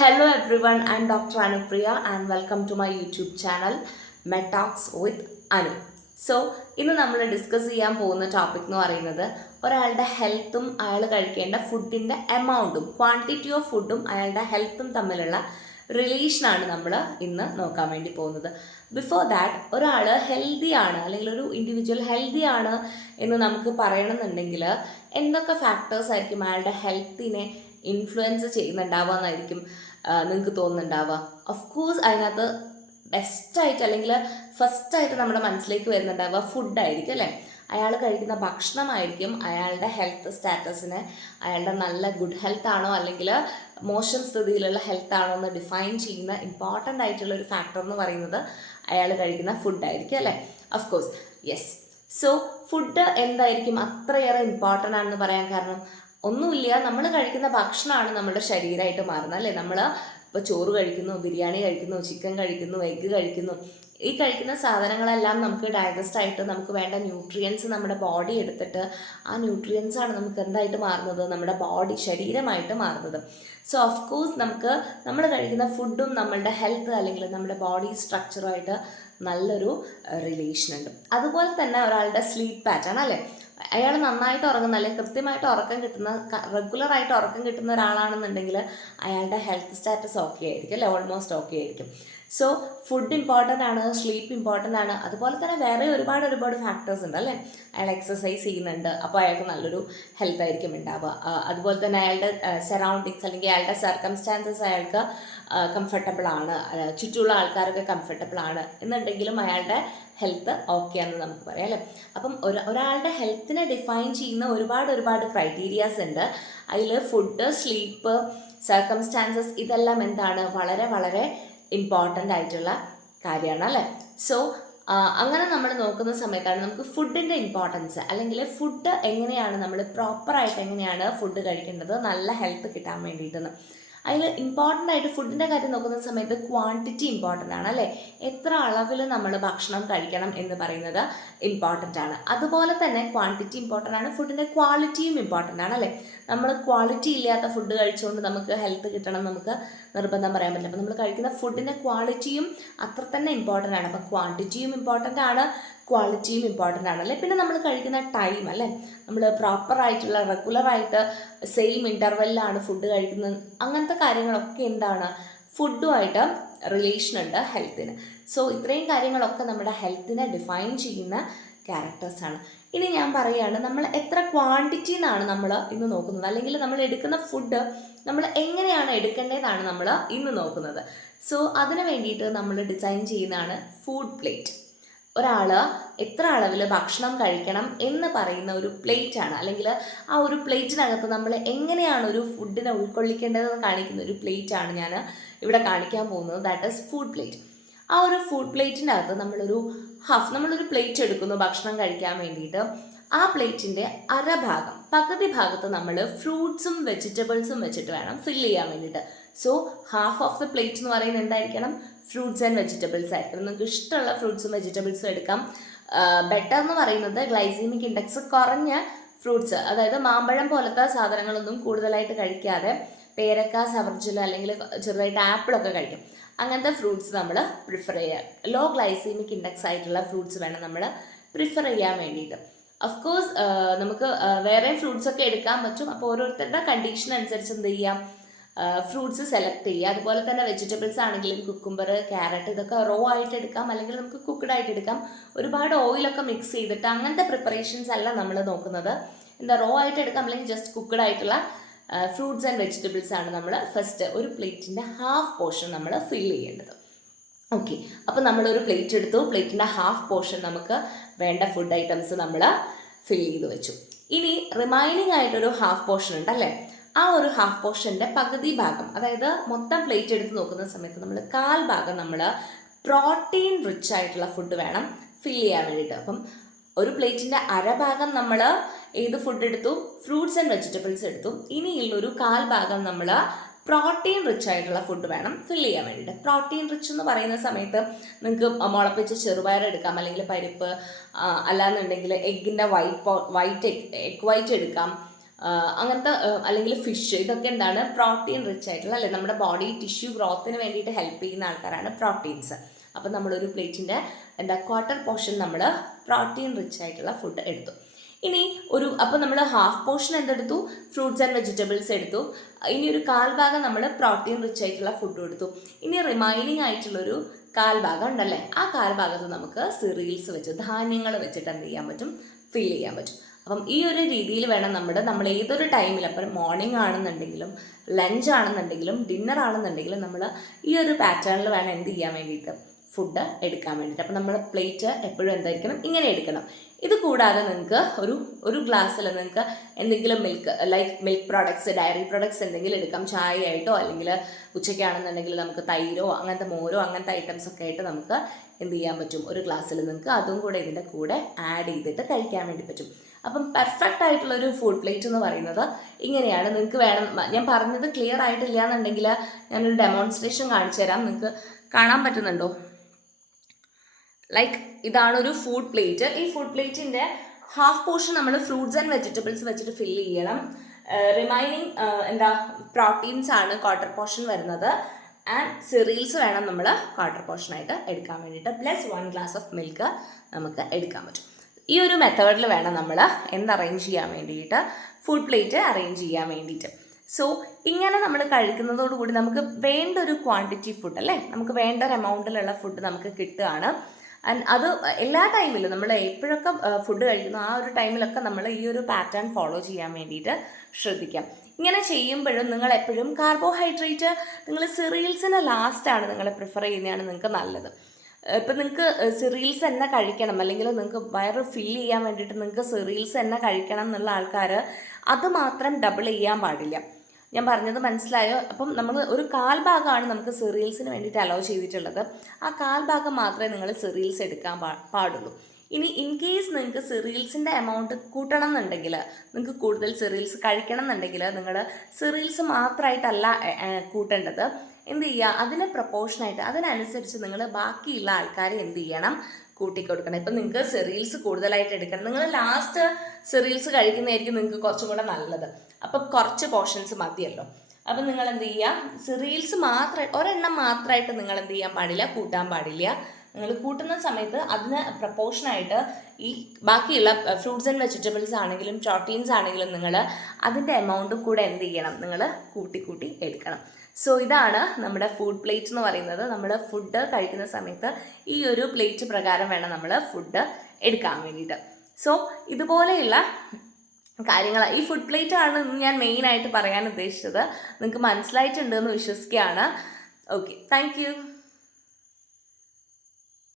Hello everyone, I'm Dr. Anupriya and welcome to my YouTube channel Metalks with Anu. So ഇന്ന് നമ്മൾ discuss ചെയ്യാൻ പോകുന്ന topic എന്ന് പറയുന്നത് ഒരാളുടെ ഹെൽത്തും അയാൾ കഴിക്കേണ്ട ഫുഡിൻ്റെ എമൗണ്ടും ക്വാണ്ടിറ്റി ഓഫ് ഫുഡും അയാളുടെ ഹെൽത്തും തമ്മിലുള്ള റിലേഷനാണ് നമ്മൾ ഇന്ന് നോക്കാൻ വേണ്ടി പോകുന്നത്. ബിഫോർ ദാറ്റ് ഒരാൾ ഹെൽത്തി ആണ് അല്ലെങ്കിൽ ഒരു ഇൻഡിവിജ്വൽ ഹെൽത്തി ആണ് എന്ന് നമുക്ക് പറയണമെന്നുണ്ടെങ്കിൽ എന്തൊക്കെ ഫാക്ടേഴ്സ് ആയിരിക്കും അയാളുടെ ഹെൽത്തിനെ ഇൻഫ്ലുവൻസ് ചെയ്യുന്നുണ്ടാവുക എന്നായിരിക്കും നിങ്ങൾക്ക് തോന്നുന്നുണ്ടാവുക. ഓഫ് കോഴ്സ് അതിനകത്ത് ബെസ്റ്റായിട്ട് അല്ലെങ്കിൽ ഫസ്റ്റായിട്ട് നമ്മുടെ മനസ്സിലേക്ക് വരുന്നുണ്ടാവുക ഫുഡായിരിക്കും അല്ലേ. അയാൾ കഴിക്കുന്ന ഭക്ഷണമായിരിക്കും അയാളുടെ ഹെൽത്ത് സ്റ്റാറ്റസിനെ, അയാളുടെ നല്ല ഗുഡ് ഹെൽത്ത് ആണോ അല്ലെങ്കിൽ മോശം സ്ഥിതിയിലുള്ള ഹെൽത്ത് ആണോ എന്ന് ഡിഫൈൻ ചെയ്യുന്ന ഇമ്പോർട്ടൻ്റ് ആയിട്ടുള്ള ഒരു ഫാക്ടർ എന്ന് പറയുന്നത് അയാൾ കഴിക്കുന്ന ഫുഡായിരിക്കും അല്ലേ. Of course yes. So food എന്തായിരിക്കും അത്രയേറെ ഇമ്പോർട്ടൻ്റ് ആണെന്ന് പറയാൻ കാരണം ഒന്നുമില്ല, നമ്മൾ കഴിക്കുന്ന ഭക്ഷണമാണ് നമ്മുടെ ശരീരമായിട്ട് മാറുന്നത് അല്ലേ. നമ്മൾ ഇപ്പോൾ ചോറ് കഴിക്കുന്നു, ബിരിയാണി കഴിക്കുന്നു, ചിക്കൻ കഴിക്കുന്നു, എഗ്ഗ് കഴിക്കുന്നു, ഈ കഴിക്കുന്ന സാധനങ്ങളെല്ലാം നമുക്ക് ഡൈജസ്റ്റ് ആയിട്ട് നമുക്ക് വേണ്ട ന്യൂട്രിയൻസ് നമ്മുടെ ബോഡി എടുത്തിട്ട് ആ ന്യൂട്രിയൻസാണ് നമുക്ക് എന്തായിട്ട് മാറുന്നത്, നമ്മുടെ ബോഡി ശരീരമായിട്ട് മാറുന്നത്. സോ ഓഫ് കോഴ്സ് നമുക്ക് നമ്മൾ കഴിക്കുന്ന ഫുഡും നമ്മളുടെ ഹെൽത്ത് അല്ലെങ്കിൽ നമ്മുടെ ബോഡി സ്ട്രക്ചറുമായിട്ട് നല്ലൊരു റിലേഷൻ ഉണ്ട്. അതുപോലെ തന്നെ ഒരാളുടെ സ്ലീപ്പ് പാറ്റേൺ അല്ലേ, അയാൾ നന്നായിട്ട് ഉറങ്ങുന്ന അല്ലെങ്കിൽ കൃത്യമായിട്ട് ഉറക്കം കിട്ടുന്ന റെഗുലറായിട്ട് ഉറക്കം കിട്ടുന്ന ഒരാളാണെന്നുണ്ടെങ്കിൽ അയാളുടെ ഹെൽത്ത് സ്റ്റാറ്റസ് ഓക്കെ ആയിരിക്കും അല്ലേ, ഓൾമോസ്റ്റ് ഓക്കെ ആയിരിക്കും. സോ ഫുഡ് ഇമ്പോർട്ടൻ്റ് ആണ്, സ്ലീപ്പ് ഇമ്പോർട്ടൻ്റ് ആണ്. അതുപോലെ തന്നെ വേറെ ഒരുപാട് ഫാക്ടേഴ്സ് ഉണ്ട് അല്ലേ. അയാൾ എക്സസൈസ് ചെയ്യുന്നുണ്ട്, അപ്പോൾ അയാൾക്ക് നല്ലൊരു ഹെൽത്ത് ആയിരിക്കും ഉണ്ടാവുക. അതുപോലെ തന്നെ അയാളുടെ സറൗണ്ടിങ്സ് അല്ലെങ്കിൽ അയാളുടെ സർക്കംസ്റ്റാൻസസ് അയാൾക്ക് കംഫർട്ടബിൾ ആണ്, ചുറ്റുമുള്ള ആൾക്കാരൊക്കെ കംഫർട്ടബിൾ ആണ് എന്നുണ്ടെങ്കിലും അയാളുടെ ഹെൽത്ത് ഓക്കെ ആണെന്ന് നമുക്ക് പറയാം അല്ലേ. അപ്പം ഒരാളുടെ ഹെൽത്തിനെ ഡിഫൈൻ ചെയ്യുന്ന ഒരുപാട് ക്രൈറ്റീരിയാസ് ഉണ്ട്. അതിൽ ഫുഡ്, സ്ലീപ്പ്, സർക്കംസ്റ്റാൻസസ് ഇതെല്ലാം എന്താണ് വളരെ ഇമ്പോർട്ടൻ്റ് ആയിട്ടുള്ള കാര്യമാണ് അല്ലേ. സോ അങ്ങനെ നമ്മൾ നോക്കുന്ന സമയത്താണ് നമുക്ക് ഫുഡിൻ്റെ ഇമ്പോർട്ടൻസ് അല്ലെങ്കിൽ ഫുഡ് എങ്ങനെയാണ് നമ്മൾ പ്രോപ്പറായിട്ട് എങ്ങനെയാണ് ഫുഡ് കഴിക്കേണ്ടത് നല്ല ഹെൽത്ത് കിട്ടാൻ വേണ്ടിയിട്ടെന്ന്. അതിൽ ഇമ്പോർട്ടൻ്റ് ആയിട്ട് ഫുഡിൻ്റെ കാര്യം നോക്കുന്ന സമയത്ത് ക്വാണ്ടിറ്റി ഇമ്പോർട്ടൻ്റ് ആണ് അല്ലേ. എത്ര അളവിൽ നമ്മൾ ഭക്ഷണം കഴിക്കണം എന്ന് പറയുന്നത് ഇമ്പോർട്ടൻ്റ് ആണ്. അതുപോലെ തന്നെ ക്വാണ്ടിറ്റി ഇമ്പോർട്ടൻ്റ് ആണ്, ഫുഡിൻ്റെ ക്വാളിറ്റിയും ഇമ്പോർട്ടൻ്റ് ആണ് അല്ലേ. നമ്മൾ ക്വാളിറ്റി ഇല്ലാത്ത ഫുഡ് കഴിച്ചുകൊണ്ട് നമുക്ക് ഹെൽത്ത് കിട്ടണം നമുക്ക് നിർബന്ധം പറയാൻ പറ്റില്ല. അപ്പോൾ നമ്മൾ കഴിക്കുന്ന ഫുഡിൻ്റെ ക്വാളിറ്റിയും അത്ര തന്നെ ഇമ്പോർട്ടൻ്റ് ആണ്. അപ്പോൾ ക്വാണ്ടിറ്റിയും ഇമ്പോർട്ടൻ്റ് ആണ്, ക്വാളിറ്റിയും ഇമ്പോർട്ടൻ്റ് ആണല്ലേ. പിന്നെ നമ്മൾ കഴിക്കുന്ന ടൈം അല്ലേ, നമ്മൾ പ്രോപ്പറായിട്ടുള്ള റെഗുലറായിട്ട് സെയിം ഇൻ്റർവെല്ലിലാണ് ഫുഡ് കഴിക്കുന്നത്. അങ്ങനത്തെ കാര്യങ്ങളൊക്കെ എന്താണ് ഫുഡുമായിട്ട് റിലേഷൻ ഉണ്ട് ഹെൽത്തിന്. സോ ഇത്രയും കാര്യങ്ങളൊക്കെ നമ്മുടെ ഹെൽത്തിനെ ഡിഫൈൻ ചെയ്യുന്ന ക്യാരക്ടേഴ്സാണ്. ഇനി ഞാൻ പറയുകയാണ് നമ്മൾ എത്ര ക്വാണ്ടിറ്റി എന്നാണ് നമ്മൾ ഇന്ന് നോക്കുന്നത്, അല്ലെങ്കിൽ നമ്മൾ എടുക്കുന്ന ഫുഡ് നമ്മൾ എങ്ങനെയാണ് എടുക്കേണ്ടതെന്നാണ് നമ്മൾ ഇന്ന് നോക്കുന്നത്. സോ അതിന് വേണ്ടിയിട്ട് നമ്മൾ ഡിസൈൻ ചെയ്യുന്നതാണ് ഫുഡ് പ്ലേറ്റ്. ഒരാൾ എത്ര അളവിൽ ഭക്ഷണം കഴിക്കണം എന്ന് പറയുന്ന ഒരു പ്ലേറ്റാണ്, അല്ലെങ്കിൽ ആ ഒരു പ്ലേറ്റിനകത്ത് നമ്മൾ എങ്ങനെയാണ് ഒരു ഫുഡിനെ ഉൾക്കൊള്ളിക്കേണ്ടതെന്ന് കാണിക്കുന്ന ഒരു പ്ലേറ്റാണ് ഞാൻ ഇവിടെ കാണിക്കാൻ പോകുന്നത്. That is food plate. ആ ഒരു ഫുഡ് പ്ലേറ്റിൻ്റെ അകത്ത് നമ്മളൊരു പ്ലേറ്റ് എടുക്കുന്നു ഭക്ഷണം കഴിക്കാൻ വേണ്ടിയിട്ട്. ആ പ്ലേറ്റിൻ്റെ അരഭാഗം പകുതി ഭാഗത്ത് നമ്മൾ ഫ്രൂട്ട്സും വെജിറ്റബിൾസും വെച്ചിട്ട് വേണം ഫില്ല് ചെയ്യാൻ വേണ്ടിയിട്ട്. So half of the plate എന്ന് പറയുന്നത് എന്തായിരിക്കണം, ഫ്രൂട്ട്സ് ആൻഡ് വെജിറ്റബിൾസ് ആയിരിക്കണം. നിങ്ങൾക്ക് ഇഷ്ടമുള്ള ഫ്രൂട്ട്സും വെജിറ്റബിൾസും എടുക്കാം. ബെറ്റർ എന്ന് പറയുന്നത് ഗ്ലൈസീമിക് ഇൻഡെക്സ് കുറഞ്ഞ ഫ്രൂട്ട്സ്, അതായത് മാമ്പഴം പോലത്തെ സാധനങ്ങളൊന്നും കൂടുതലായിട്ട് കഴിക്കാതെ പേരക്ക, സവർജുല അല്ലെങ്കിൽ ചെറുതായിട്ട് ആപ്പിളൊക്കെ കഴിക്കും. അങ്ങനത്തെ ഫ്രൂട്ട്സ് നമ്മൾ പ്രിഫർ ചെയ്യുക. ലോ ഗ്ലൈസീമിക് ഇൻഡെക്സ് ആയിട്ടുള്ള ഫ്രൂട്ട്സ് വേണം നമ്മൾ പ്രിഫർ ചെയ്യാൻ വേണ്ടിയിട്ട്. ഓഫ് കോഴ്സ് നമുക്ക് വേറെ ഫ്രൂട്ട്സൊക്കെ എടുക്കാൻ പറ്റും. അപ്പോൾ ഓരോരുത്തരുടെ കണ്ടീഷൻ അനുസരിച്ച് എന്ത് ചെയ്യാം, ഫ്രൂട്ട്സ് സെലക്ട് ചെയ്യുക. അതുപോലെ തന്നെ വെജിറ്റബിൾസ് ആണെങ്കിലും കുക്കുംബർ, ക്യാരറ്റ് ഇതൊക്കെ റോ ആയിട്ട് എടുക്കാം, അല്ലെങ്കിൽ നമുക്ക് കുക്ക്ഡ് ആയിട്ട് എടുക്കാം. ഒരുപാട് ഓയിലൊക്കെ മിക്സ് ചെയ്തിട്ട് അങ്ങനത്തെ പ്രിപ്പറേഷൻസ് അല്ല നമ്മൾ നോക്കുന്നത്. റോ ആയിട്ട് എടുക്കാം, അല്ലെങ്കിൽ ജസ്റ്റ് കുക്ക്ഡ് ആയിട്ടുള്ള ഫ്രൂട്ട്സ് ആൻഡ് വെജിറ്റബിൾസ് ആണ് നമ്മൾ ഫസ്റ്റ് ഒരു പ്ലേറ്റിൻ്റെ ഹാഫ് പോർഷൻ നമ്മൾ ഫില്ല് ചെയ്യേണ്ടത്. ഓക്കെ, അപ്പോൾ നമ്മളൊരു പ്ലേറ്റ് എടുത്തു, പ്ലേറ്റിൻ്റെ ഹാഫ് പോർഷൻ നമുക്ക് വേണ്ട ഫുഡ് ഐറ്റംസ് നമ്മൾ ഫിൽ ചെയ്ത് വെച്ചു. ഇനി റിമൈനിങ് ആയിട്ടൊരു ഹാഫ് പോർഷൻ ഉണ്ടല്ലേ, ആ ഒരു ഹാഫ് പോർഷൻ്റെ പകുതി ഭാഗം, അതായത് മൊത്തം പ്ലേറ്റ് എടുത്ത് നോക്കുന്ന സമയത്ത് നമ്മൾ കാൽ ഭാഗം നമ്മൾ പ്രോട്ടീൻ റിച്ച് ആയിട്ടുള്ള ഫുഡ് വേണം ഫില്ല് ചെയ്യാൻ വേണ്ടിയിട്ട്. അപ്പം ഒരു പ്ലേറ്റിൻ്റെ അരഭാഗം നമ്മൾ ഏത് ഫുഡ് എടുത്തു, ഫ്രൂട്ട്സ് ആൻഡ് വെജിറ്റബിൾസ് എടുത്തു. ഇനിയുള്ളൊരു കാൽ ഭാഗം നമ്മൾ പ്രോട്ടീൻ റിച്ച് ആയിട്ടുള്ള ഫുഡ് വേണം ഫില്ല് ചെയ്യാൻ വേണ്ടിയിട്ട്. പ്രോട്ടീൻ റിച്ച് എന്ന് പറയുന്ന സമയത്ത് നിങ്ങൾക്ക് മുളപ്പിച്ച ചെറുപയർ എടുക്കാം, അല്ലെങ്കിൽ പരിപ്പ്, അല്ലാന്നുണ്ടെങ്കിൽ എഗ്ഗിൻ്റെ എഗ് വൈറ്റ് എടുക്കാം, അങ്ങനത്തെ അല്ലെങ്കിൽ ഫിഷ്, ഇതൊക്കെ എന്താണ് പ്രോട്ടീൻ റിച്ച് ആയിട്ടുള്ള, അല്ലെ നമ്മുടെ ബോഡി ടിഷ്യൂ ഗ്രോത്തിന് വേണ്ടിയിട്ട് ഹെൽപ്പ് ചെയ്യുന്ന ആൾക്കാരാണ് പ്രോട്ടീൻസ്. അപ്പം നമ്മളൊരു പ്ലേറ്റിൻ്റെ ക്വാർട്ടർ പോർഷൻ നമ്മൾ പ്രോട്ടീൻ റിച്ച് ആയിട്ടുള്ള ഫുഡ് എടുത്തു. ഇനി അപ്പോൾ നമ്മൾ ഹാഫ് പോർഷൻ എന്തെടുത്തു, ഫ്രൂട്ട്സ് ആൻഡ് വെജിറ്റബിൾസ് എടുത്തു. ഇനി ഒരു കാൽഭാഗം നമ്മൾ പ്രോട്ടീൻ റിച്ച് ആയിട്ടുള്ള ഫുഡ് എടുത്തു. ഇനി റിമൈനിങ് ആയിട്ടുള്ളൊരു കാൽഭാഗം ഉണ്ടല്ലേ, ആ കാൽഭാഗത്ത് നമുക്ക് സിറിയൽസ് വെച്ച്, ധാന്യങ്ങൾ വെച്ചിട്ട് എന്ത് ചെയ്യാൻ പറ്റും, ഫിൽ ചെയ്യാൻ പറ്റും. അപ്പം ഈ ഒരു രീതിയിൽ വേണം നമ്മൾ ഏതൊരു ടൈമിൽ, അപ്പം മോർണിംഗ് ആണെന്നുണ്ടെങ്കിലും ലഞ്ച് ആണെന്നുണ്ടെങ്കിലും ഡിന്നർ ആണെന്നുണ്ടെങ്കിലും നമ്മൾ ഈ ഒരു പാറ്റേണിൽ വേണം എന്ത് ചെയ്യാൻ വേണ്ടിയിട്ട്, ഫുഡ് എടുക്കാൻ വേണ്ടിയിട്ട്. അപ്പം നമ്മൾ പ്ലേറ്റ് എപ്പോഴും എന്തായിരിക്കണം, ഇങ്ങനെ എടുക്കണം. ഇത് കൂടാതെ നിങ്ങൾക്ക് ഒരു ഗ്ലാസ്സിൽ നിങ്ങൾക്ക് എന്തെങ്കിലും മിൽക്ക് പ്രോഡക്ട്സ്, ഡയറി പ്രോഡക്ട്സ് എന്തെങ്കിലും എടുക്കാം, ചായയായിട്ടോ അല്ലെങ്കിൽ ഉച്ചയ്ക്കാണെന്നുണ്ടെങ്കിൽ നമുക്ക് തൈരോ അങ്ങനത്തെ മോരോ അങ്ങനത്തെ ഐറ്റംസ് ഒക്കെ ആയിട്ട് നമുക്ക് എന്ത് ചെയ്യാൻ പറ്റും, ഒരു ഗ്ലാസ്സിൽ നിങ്ങൾക്ക് അതും കൂടെ ഇതിൻ്റെ കൂടെ ആഡ് ചെയ്തിട്ട് കഴിക്കാൻ വേണ്ടി പറ്റും. അപ്പം പെർഫെക്റ്റ് ആയിട്ടുള്ളൊരു ഫുഡ് പ്ലേറ്റ് എന്ന് പറയുന്നത് ഇങ്ങനെയാണ്. നിങ്ങൾക്ക് വേണം, ഞാൻ പറഞ്ഞത് ക്ലിയർ ആയിട്ടില്ല എന്നുണ്ടെങ്കിൽ ഞാനൊരു ഡെമോൺസ്ട്രേഷൻ കാണിച്ചു തരാം. നിങ്ങൾക്ക് കാണാൻ പറ്റുന്നുണ്ടോ? ഇതാണൊരു ഫുഡ് പ്ലേറ്റ്. ഈ ഫുഡ് പ്ലേറ്റിൻ്റെ ഹാഫ് പോർഷൻ നമ്മൾ ഫ്രൂട്ട്സ് ആൻഡ് വെജിറ്റബിൾസ് വെച്ചിട്ട് ഫില്ല് ചെയ്യണം. റിമൈനിങ് പ്രോട്ടീൻസ് ആണ് ക്വാർട്ടർ പോർഷൻ വരുന്നത്. ആൻഡ് സിറിയൽസ് വേണം നമ്മൾ ക്വാർട്ടർ പോർഷനായിട്ട് എടുക്കാൻ വേണ്ടിയിട്ട്. പ്ലസ് 1 ഗ്ലാസ് ഓഫ് മിൽക്ക് നമുക്ക് എടുക്കാൻ പറ്റും. ഈ ഒരു മെത്തേഡിൽ വേണം നമ്മൾ അറേഞ്ച് ചെയ്യാൻ വേണ്ടിയിട്ട്, ഫുഡ് പ്ലേറ്റ് അറേഞ്ച് ചെയ്യാൻ വേണ്ടിയിട്ട്. സോ ഇങ്ങനെ നമ്മൾ കഴിക്കുന്നതോടുകൂടി നമുക്ക് വേണ്ട ഒരു ക്വാണ്ടിറ്റി ഫുഡ്, അല്ലേ, നമുക്ക് വേണ്ട ഒരു എമൗണ്ടിലുള്ള ഫുഡ് നമുക്ക് കിട്ടുകയാണ്. ആൻഡ് അത് എല്ലാ ടൈമിലും നമ്മൾ എപ്പോഴൊക്കെ ഫുഡ് കഴിക്കുന്നു ആ ഒരു ടൈമിലൊക്കെ നമ്മൾ ഈ ഒരു പാറ്റേൺ ഫോളോ ചെയ്യാൻ വേണ്ടിയിട്ട് ശ്രദ്ധിക്കാം. ഇങ്ങനെ ചെയ്യുമ്പോഴും നിങ്ങൾ എപ്പോഴും കാർബോഹൈഡ്രേറ്റ് നിങ്ങൾ സിറിയൽസിന് ലാസ്റ്റാണ് നിങ്ങൾ പ്രിഫർ ചെയ്യുന്നതാണ് നിങ്ങൾക്ക് നല്ലത്. ഇപ്പം നിങ്ങൾക്ക് സിറിയൽസ് തന്നെ കഴിക്കണം, അല്ലെങ്കിൽ നിങ്ങൾക്ക് വയറ് ഫില്ല് ചെയ്യാൻ വേണ്ടിയിട്ട് നിങ്ങൾക്ക് സിറിയൽസ് തന്നെ കഴിക്കണം എന്നുള്ള ആൾക്കാർ അത് മാത്രം ഡബിൾ ചെയ്യാൻ പാടില്ല. ഞാൻ പറഞ്ഞത് മനസ്സിലായോ? അപ്പം നമ്മൾ ഒരു കാൽഭാഗമാണ് നമുക്ക് സിറിയൽസിന് വേണ്ടിയിട്ട് അലോ ചെയ്തിട്ടുള്ളത്. ആ കാൽഭാഗം മാത്രമേ നിങ്ങൾ സിറിയൽസ് എടുക്കാൻ പാടുള്ളൂ. ഇനി ഇൻ കേസ് നിങ്ങൾക്ക് സിറിയൽസിൻ്റെ എമൗണ്ട് കൂട്ടണം എന്നുണ്ടെങ്കിൽ, നിങ്ങൾക്ക് കൂടുതൽ സിറിയൽസ് കഴിക്കണം എന്നുണ്ടെങ്കിൽ നിങ്ങൾ സിറിയൽസ് മാത്രമായിട്ടല്ല കൂട്ടേണ്ടത്. എന്ത് ചെയ്യുക, അതിന് പ്രപ്പോർഷനായിട്ട് അതിനനുസരിച്ച് നിങ്ങൾ ബാക്കിയുള്ള ആൾക്കാരെ എന്ത് ചെയ്യണം, കൂട്ടിക്കൊടുക്കണം. ഇപ്പം നിങ്ങൾക്ക് സിറിയൽസ് കൂടുതലായിട്ട് എടുക്കണം, നിങ്ങൾ ലാസ്റ്റ് സിറിയൽസ് കഴിക്കുന്നതായിരിക്കും നിങ്ങൾക്ക് കുറച്ചും കൂടെ നല്ലത്. അപ്പം കുറച്ച് പോർഷൻസ് മതിയല്ലോ. അപ്പം നിങ്ങൾ എന്ത് ചെയ്യുക, സിറിയൽസ് ഒരെണ്ണം മാത്രമായിട്ട് നിങ്ങൾ എന്ത് ചെയ്യാൻ പാടില്ല, കൂട്ടാൻ പാടില്ല. നിങ്ങൾ കൂട്ടുന്ന സമയത്ത് അതിന് പ്രപ്പോർഷനായിട്ട് ഈ ബാക്കിയുള്ള ഫ്രൂട്ട്സ് ആൻഡ് വെജിറ്റബിൾസ് ആണെങ്കിലും പ്രോട്ടീൻസ് ആണെങ്കിലും നിങ്ങൾ അതിൻ്റെ എമൗണ്ടും കൂടെ എന്ത് ചെയ്യണം, നിങ്ങൾ കൂട്ടി എടുക്കണം. സോ ഇതാണ് നമ്മുടെ ഫുഡ് പ്ലേറ്റ് എന്ന് പറയുന്നത്. നമ്മൾ ഫുഡ് കഴിക്കുന്ന സമയത്ത് ഈ ഒരു പ്ലേറ്റ് പ്രകാരം വേണം നമ്മൾ ഫുഡ് എടുക്കാൻ വേണ്ടിയിട്ട്. സോ ഇതുപോലെയുള്ള കാര്യങ്ങൾ, ഈ ഫുഡ് പ്ലേറ്റ് ആണ് ഞാൻ മെയിനായിട്ട് പറയാൻ ഉദ്ദേശിച്ചത്. നിങ്ങൾക്ക് മനസ്സിലായിട്ടുണ്ട് എന്ന് വിശ്വസിക്കുകയാണ്. Okay, thank you.